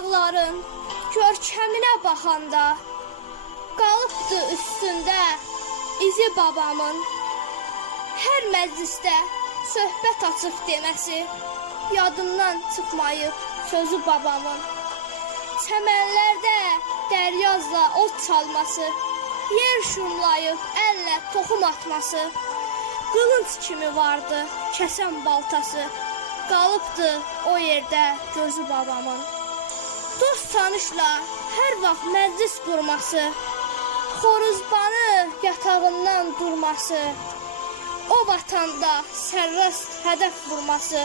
dağların görkəminə baxanda qalıbdı üstündə izi babamın. Hər məclisdə söhbət açıb deməsi yadımdan çıxmayıb sözü babamın. Çəmənlərdə dəryazla ot çalması, yer şumlayıb əllə toxum atması, qılınc kimi vardı kəsən baltası, qalıbdı o yerdə gözü babamın. Dost tanışla hər vaxt məclis qurması, xoruzbanı yatağından durması, o vatanda sərrast hədəf vurması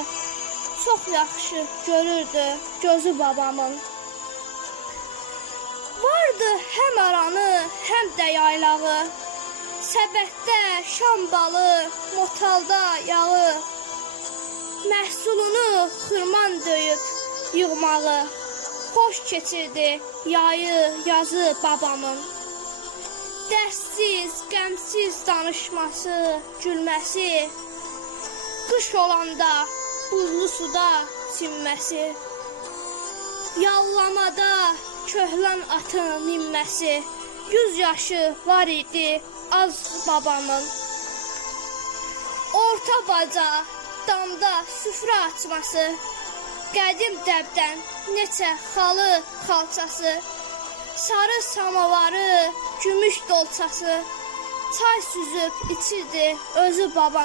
çox yaxşı görürdü gözü babamın. Vardı həm aranı, həm də yaylağı. Səbətdə şam balı, motalda yağı. Məhsulunu xırman döyüb yığmağı. Xoş keçirdi yayı, yazı babamın. Dərssiz, qəmsiz danışması, gülməsi. Qış olanda buzlu suda sinməsi. Yallamada köhlən atın minməsi, yüz yaşı var idi az babamın. Orta baca damda süfrə açması, qədim dəbdən neçə xalı xalçası, sarı samavarı, gümüş dolçası, çay süzüb içirdi özü babam.